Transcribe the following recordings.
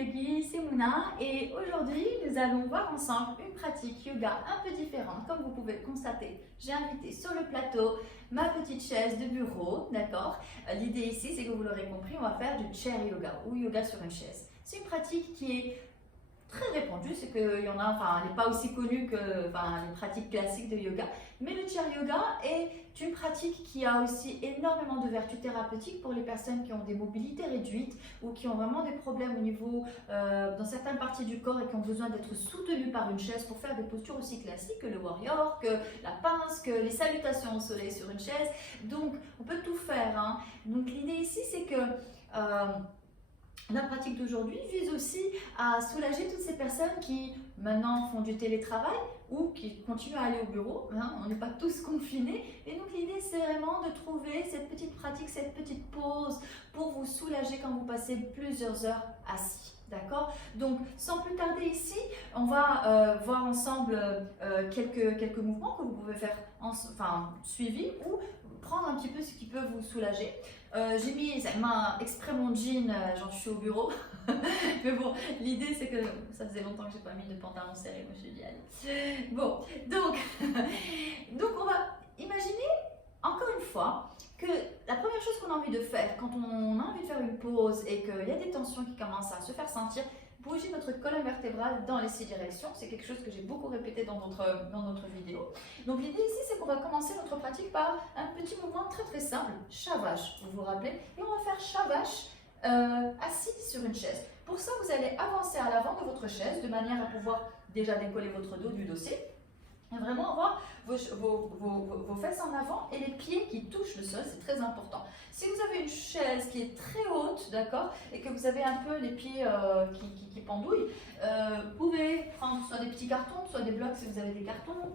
Yogi, c'est Mouna et aujourd'hui nous allons voir ensemble une pratique yoga un peu différente. Comme vous pouvez le constater, j'ai invité sur le plateau ma petite chaise de bureau, d'accord. L'idée ici, c'est que vous l'aurez compris, on va faire du chair yoga ou yoga sur une chaise. C'est une pratique qui est très répandue, c'est qu'il y en a, enfin, elle n'est pas aussi connue que les pratiques classiques de yoga, mais le chair yoga est une pratique qui a aussi énormément de vertus thérapeutiques pour les personnes qui ont des mobilités réduites ou qui ont vraiment des problèmes au niveau, dans certaines parties du corps et qui ont besoin d'être soutenues par une chaise pour faire des postures aussi classiques que le warrior, que la pince, que les salutations au soleil sur une chaise. Donc, on peut tout faire, hein. Donc, l'idée ici, c'est que la pratique d'aujourd'hui vise aussi à soulager toutes ces personnes qui maintenant font du télétravail ou qui continuent à aller au bureau, hein, on n'est pas tous confinés. Et donc l'idée c'est vraiment de trouver cette petite pratique, cette petite pause pour vous soulager quand vous passez plusieurs heures assis. D'accord? Donc sans plus tarder ici, on va voir ensemble quelques mouvements que vous pouvez faire suivis ou prendre un petit peu ce qui peut vous soulager. J'ai mis exprès mon jean, j'en suis au bureau. Mais bon, l'idée c'est que ça faisait longtemps que j'ai pas mis de pantalon serré, moi je suis dit allez. Bon, donc on va imaginer encore une fois que la première chose qu'on a envie de faire quand on a envie de faire une pause et qu'il y a des tensions qui commencent à se faire sentir, bouger notre colonne vertébrale dans les 6 directions. C'est quelque chose que j'ai beaucoup répété dans notre vidéo. Donc l'idée ici, c'est qu'on va commencer notre pratique par un petit mouvement très simple, Shavash, vous vous rappelez. Et on va faire Shavash assis sur une chaise. Pour ça, vous allez avancer à l'avant de votre chaise de manière à pouvoir déjà décoller votre dos du dossier. Et vraiment avoir vos fesses en avant et les pieds qui touchent le sol, c'est très important. Si vous avez une chaise qui est très haute, d'accord, et que vous avez un peu les pieds qui pendouillent, vous pouvez prendre soit des petits cartons, soit des blocs si vous avez des cartons,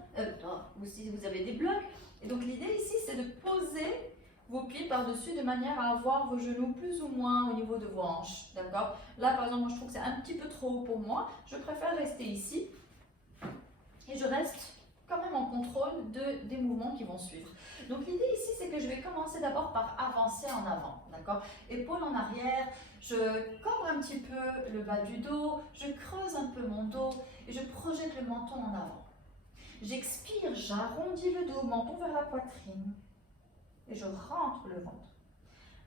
ou si vous avez des blocs. Et donc l'idée ici, c'est de poser vos pieds par-dessus de manière à avoir vos genoux plus ou moins au niveau de vos hanches, d'accord. Là, par exemple, moi, je trouve que c'est un petit peu trop haut pour moi. Je préfère rester ici et je reste quand même en contrôle des mouvements qui vont suivre. Donc l'idée ici, c'est que je vais commencer d'abord par avancer en avant, d'accord. Épaules en arrière, je cambre un petit peu le bas du dos, je creuse un peu mon dos et je projette le menton en avant. J'expire, j'arrondis le dos, menton vers la poitrine et je rentre le ventre.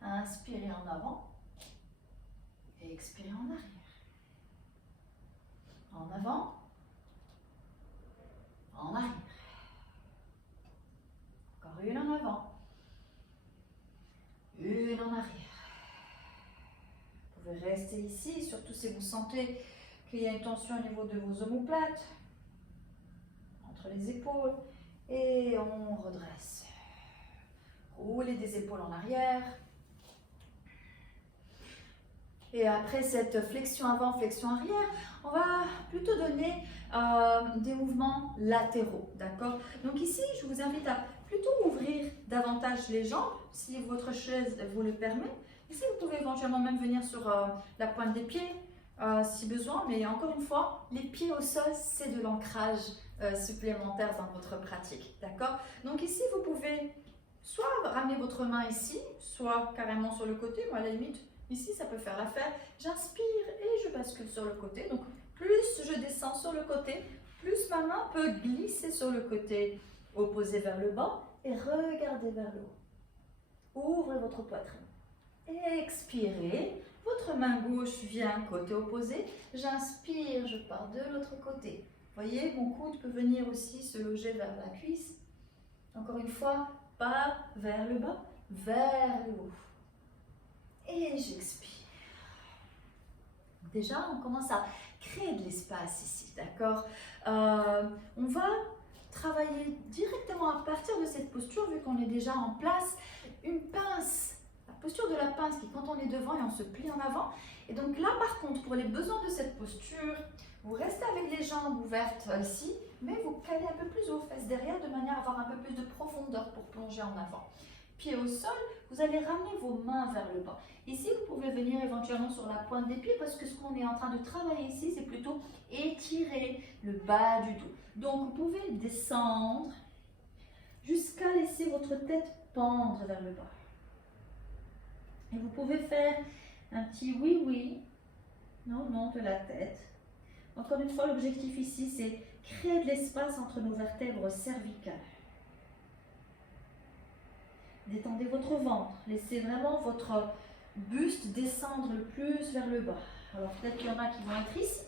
Inspirez en avant et expirez en arrière. En avant. En arrière. Encore une en avant. Une en arrière. Vous pouvez rester ici, surtout si vous sentez qu'il y a une tension au niveau de vos omoplates, entre les épaules, et on redresse. Roulez des épaules en arrière. Et après cette flexion avant, flexion arrière, on va plutôt donner des mouvements latéraux, d'accord? Donc ici, je vous invite à plutôt ouvrir davantage les jambes, si votre chaise vous le permet. Ici, vous pouvez éventuellement même venir sur la pointe des pieds, si besoin, mais encore une fois, les pieds au sol, c'est de l'ancrage supplémentaire dans votre pratique, d'accord? Donc ici, vous pouvez soit ramener votre main ici, soit carrément sur le côté, ou à la limite, ici, ça peut faire l'affaire. J'inspire et je bascule sur le côté. Donc, plus je descends sur le côté, plus ma main peut glisser sur le côté opposé vers le bas et regardez vers le haut. Ouvrez votre poitrine. Expirez. Votre main gauche vient côté opposé. J'inspire, je pars de l'autre côté. Voyez, mon coude peut venir aussi se loger vers la cuisse. Encore une fois, pas vers le bas, vers le haut. Et j'expire. Déjà, on commence à créer de l'espace ici, d'accord. On va travailler directement à partir de cette posture, vu qu'on est déjà en place, une pince, la posture de la pince qui, quand on est devant et on se plie en avant. Et donc là, par contre, pour les besoins de cette posture, vous restez avec les jambes ouvertes ici, mais vous calez un peu plus aux fesses derrière, de manière à avoir un peu plus de profondeur pour plonger en avant. Pieds au sol, vous allez ramener vos mains vers le bas. Ici, vous pouvez venir éventuellement sur la pointe des pieds parce que ce qu'on est en train de travailler ici, c'est plutôt étirer le bas du dos. Donc, vous pouvez descendre jusqu'à laisser votre tête pendre vers le bas. Et vous pouvez faire un petit oui-oui Non, non, de la tête. Encore une fois, l'objectif ici, c'est créer de l'espace entre nos vertèbres cervicales. Détendez votre ventre. Laissez vraiment votre buste descendre le plus vers le bas. Alors peut-être qu'il y en a qui vont être ici.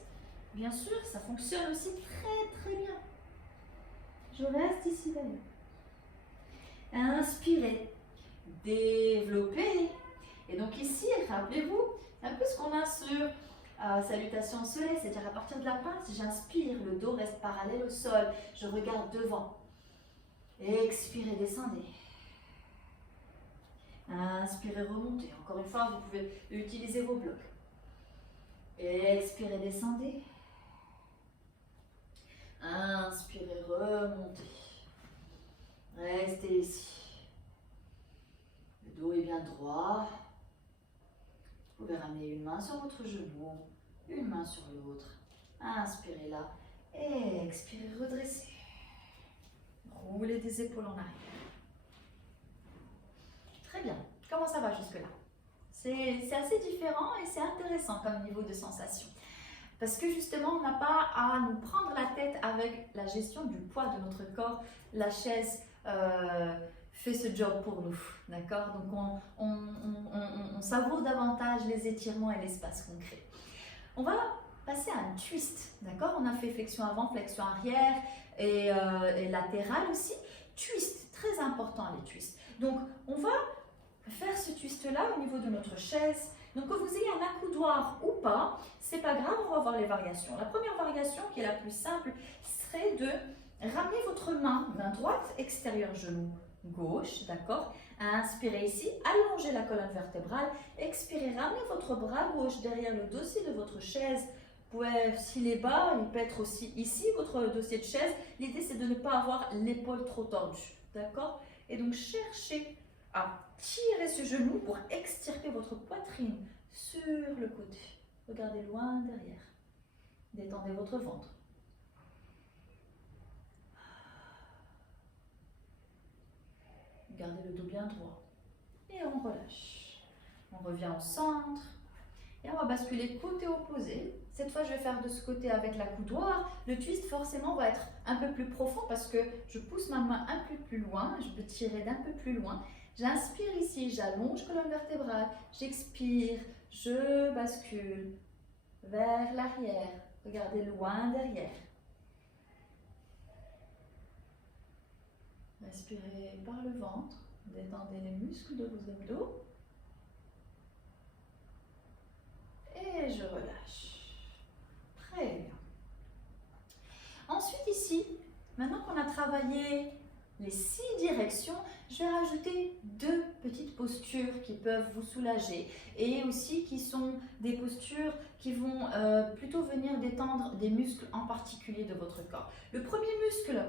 Bien sûr, ça fonctionne aussi très bien. Je reste ici d'ailleurs. Inspirez. Développez. Et donc ici, rappelez-vous, un peu ce qu'on a sur salutation au soleil, c'est-à-dire à partir de la pince, j'inspire, le dos reste parallèle au sol, je regarde devant. Expirez, descendez. Inspirez, remontez. Encore une fois, vous pouvez utiliser vos blocs. Expirez, descendez. Inspirez, remontez. Restez ici. Le dos est bien droit. Vous pouvez ramener une main sur votre genou, une main sur l'autre. Inspirez là. Expirez, redressez. Roulez des épaules en arrière. Très bien. Comment ça va jusque-là? C'est assez différent et c'est intéressant comme niveau de sensation. Parce que justement, on n'a pas à nous prendre la tête avec la gestion du poids de notre corps. La chaise fait ce job pour nous, d'accord? Donc on savoure davantage les étirements et l'espace qu'on crée. On va passer à un twist, d'accord? On a fait flexion avant, flexion arrière et latérale aussi. Twist, très important les twists. Donc on va faire ce twist-là au niveau de notre chaise. Donc que vous ayez un accoudoir ou pas, c'est pas grave, on va voir les variations. La première variation, qui est la plus simple, serait de ramener votre main droite, extérieur genou gauche, d'accord? Inspirez ici, allongez la colonne vertébrale, expirez, ramenez votre bras gauche derrière le dossier de votre chaise. S'il est bas, il peut être aussi ici, votre dossier de chaise. L'idée, c'est de ne pas avoir l'épaule trop tordue, d'accord? Et donc, cherchez à tirer ce genou pour extirper votre poitrine sur le côté. Regardez loin derrière. Détendez votre ventre. Gardez le dos bien droit. Et on relâche. On revient au centre. Et on va basculer côté opposé. Cette fois, je vais faire de ce côté avec l'accoudoir. Le twist, forcément, va être un peu plus profond parce que je pousse ma main un peu plus loin. Je peux tirer d'un peu plus loin. J'inspire ici, j'allonge colonne vertébrale. J'expire, je bascule vers l'arrière. Regardez loin derrière. Respirez par le ventre. Détendez les muscles de vos abdos. Et je relâche. Très bien. Ensuite ici, maintenant qu'on a travaillé les 6 directions, je vais rajouter 2 petites postures qui peuvent vous soulager et aussi qui sont des postures qui vont plutôt venir détendre des muscles en particulier de votre corps. Le premier muscle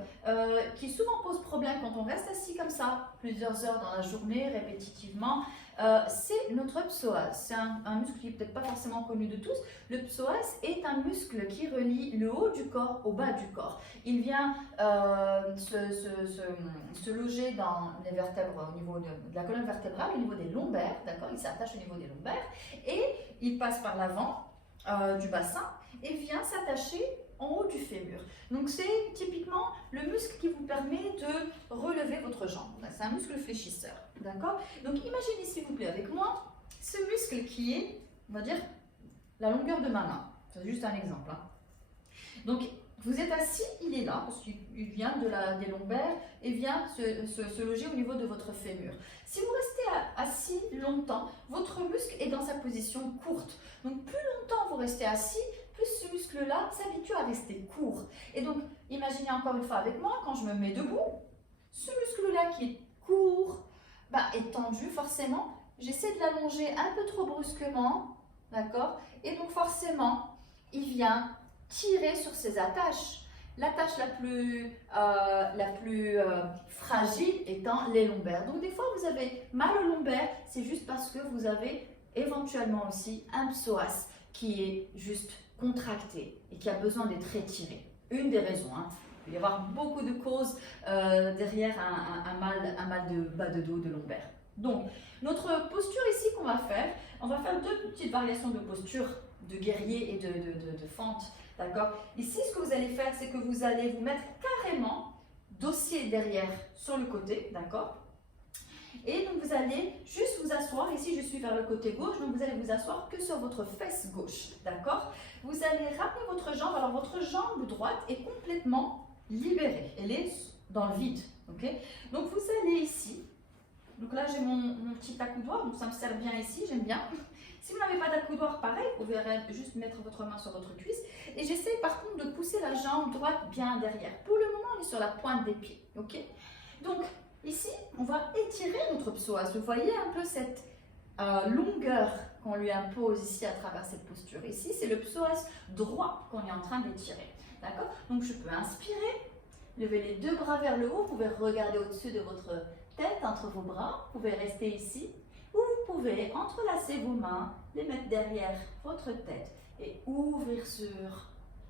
qui souvent pose problème quand on reste assis comme ça plusieurs heures dans la journée répétitivement, c'est notre psoas. C'est un muscle qui n'est peut-être pas forcément connu de tous. Le psoas est un muscle qui relie le haut du corps au bas du corps. Il vient se loger dans les vertèbres au niveau de la colonne vertébrale, au niveau des lombaires, d'accord? Il s'attache au niveau des lombaires et il passe par l'avant du bassin et vient s'attacher en haut du fémur. Donc c'est typiquement le muscle qui vous permet de relever votre jambe. C'est un muscle fléchisseur, d'accord? Donc imaginez s'il vous plaît avec moi ce muscle qui est, on va dire, la longueur de ma main. C'est juste un exemple, hein. Donc vous êtes assis, il est là, parce qu'il vient des lombaires et vient se loger au niveau de votre fémur. Si vous restez assis longtemps, votre muscle est dans sa position courte. Donc plus longtemps vous restez assis, plus ce muscle-là s'habitue à rester court. Et donc, imaginez encore une fois avec moi, quand je me mets debout, ce muscle-là qui est court, est tendu forcément. J'essaie de l'allonger un peu trop brusquement, d'accord? Et donc forcément, il vient tirer sur ses attaches. L'attache la plus fragile étant les lombaires. Donc des fois vous avez mal aux lombaires, c'est juste parce que vous avez éventuellement aussi un psoas qui est juste contracté et qui a besoin d'être étiré. Une des raisons, hein. Il peut y avoir beaucoup de causes derrière un mal de bas de dos, de lombaire. Donc, notre posture ici qu'on va faire, on va faire deux petites variations de posture de guerrier et de fente, d'accord? Ici, ce que vous allez faire, c'est que vous allez vous mettre carrément dossier derrière sur le côté, d'accord? Et donc, vous allez juste vous asseoir, ici je suis vers le côté gauche, donc vous allez vous asseoir que sur votre fesse gauche, d'accord? Vous allez ramener votre jambe, alors votre jambe droite est complètement libérée, elle est dans le vide, ok? Donc, vous allez ici. Donc là, j'ai mon petit accoudoir, donc ça me sert bien ici, j'aime bien. Si vous n'avez pas d'accoudoir, pareil, vous pouvez juste mettre votre main sur votre cuisse. Et j'essaie par contre de pousser la jambe droite bien derrière. Pour le moment, on est sur la pointe des pieds, ok? Donc ici, on va étirer notre psoas. Vous voyez un peu cette longueur qu'on lui impose ici à travers cette posture. Ici, c'est le psoas droit qu'on est en train d'étirer, d'accord? Donc je peux inspirer, lever les deux bras vers le haut, vous pouvez regarder au-dessus de votre tête entre vos bras, vous pouvez rester ici, ou vous pouvez entrelacer vos mains, les mettre derrière votre tête et ouvrir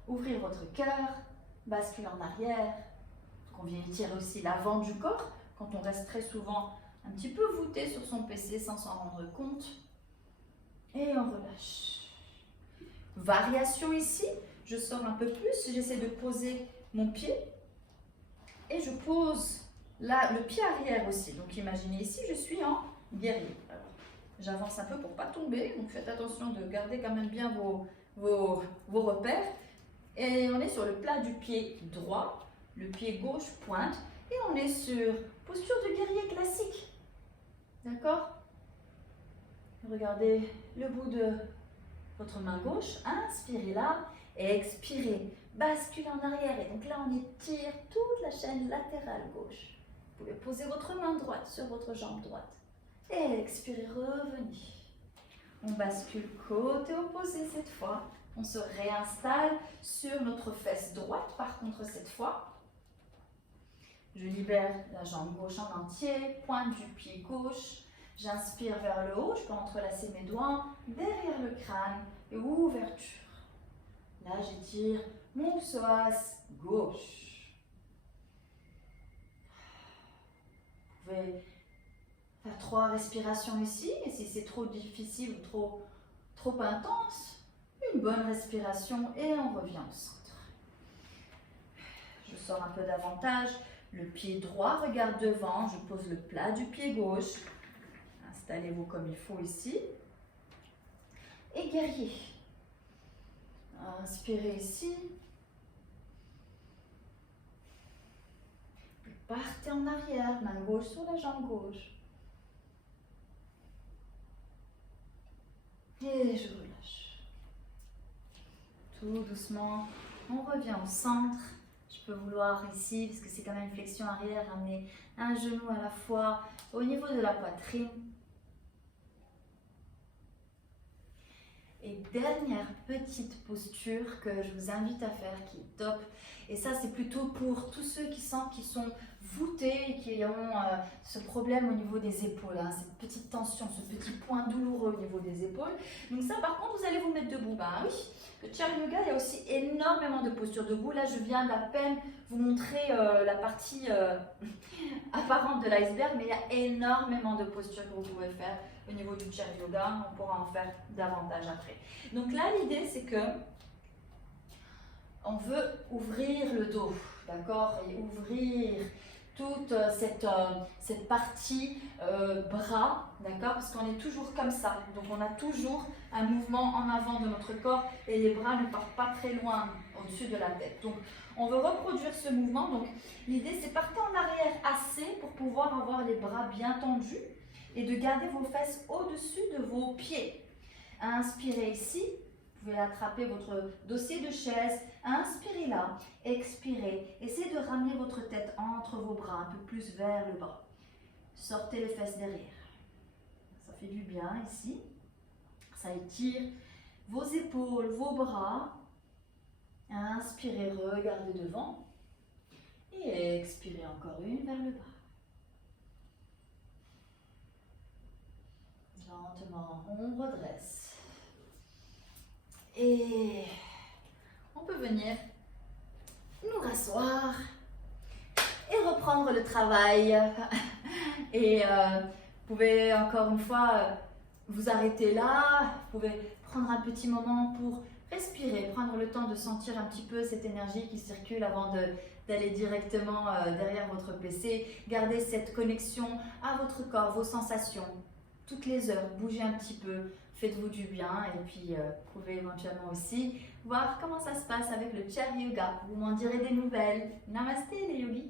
votre cœur, basculer en arrière. On vient étirer aussi l'avant du corps quand on reste très souvent un petit peu voûté sur son PC sans s'en rendre compte. Et on relâche. Variation ici, je sors un peu plus, j'essaie de poser mon pied et je pose là, le pied arrière aussi. Donc imaginez ici, je suis en guerrier. J'avance un peu pour ne pas tomber. Donc faites attention de garder quand même bien vos repères. Et on est sur le plat du pied droit. Le pied gauche pointe. Et on est sur posture de guerrier classique. D'accord? Regardez le bout de votre main gauche. Inspirez là. Et expirez. Basculez en arrière. Et donc là, on étire toute la chaîne latérale gauche. Vous pouvez poser votre main droite sur votre jambe droite. Et expirez, revenez. On bascule côté opposé cette fois. On se réinstalle sur notre fesse droite, par contre cette fois. Je libère la jambe gauche en entier, pointe du pied gauche. J'inspire vers le haut, je peux entrelacer mes doigts derrière le crâne et ouverture. Là, j'étire mon psoas gauche. Vous pouvez faire 3 respirations ici, et si c'est trop difficile ou trop intense, une bonne respiration et on revient au centre. Je sors un peu davantage, le pied droit regarde devant, je pose le plat du pied gauche. Installez-vous comme il faut ici. Et guerrier. Inspirez ici. Partez en arrière, main gauche sur la jambe gauche. Et je relâche. Tout doucement, on revient au centre. Je peux vouloir ici, parce que c'est quand même une flexion arrière, amener un genou à la fois au niveau de la poitrine. Et dernière petite posture que je vous invite à faire, qui est top. Et ça, c'est plutôt pour tous ceux qui sentent qu'ils sont voûtés et qui ont ce problème au niveau des épaules, hein, cette petite tension, ce petit point douloureux au niveau des épaules. Donc ça, par contre, vous allez vous mettre debout. Ben oui, le Chair Yoga, il y a aussi énormément de postures debout. Là, je viens d'à peine vous montrer la partie apparente de l'iceberg, mais il y a énormément de postures que vous pouvez faire au niveau du Chair Yoga. On pourra en faire davantage après. Donc là, l'idée, c'est que on veut ouvrir le dos, d'accord, et ouvrir toute cette partie bras, d'accord, parce qu'on est toujours comme ça. Donc on a toujours un mouvement en avant de notre corps et les bras ne partent pas très loin au-dessus de la tête. Donc on veut reproduire ce mouvement. Donc l'idée, c'est partir en arrière assez pour pouvoir avoir les bras bien tendus et de garder vos fesses au-dessus de vos pieds. Inspirez ici. Vous pouvez attraper votre dossier de chaise, inspirez là, expirez. Essayez de ramener votre tête entre vos bras, un peu plus vers le bas. Sortez les fesses derrière. Ça fait du bien ici. Ça étire vos épaules, vos bras. Inspirez, regardez devant. Et expirez encore une vers le bas. Lentement, on redresse. Et on peut venir nous rasseoir et reprendre le travail. Et pouvez encore une fois vous arrêter là, vous pouvez prendre un petit moment pour respirer, prendre le temps de sentir un petit peu cette énergie qui circule avant d'aller directement derrière votre PC. Gardez cette connexion à votre corps, vos sensations. Toutes les heures, bougez un petit peu, faites-vous du bien et puis vous pouvez éventuellement aussi voir comment ça se passe avec le chair yoga. Vous m'en direz des nouvelles. Namasté les yogis.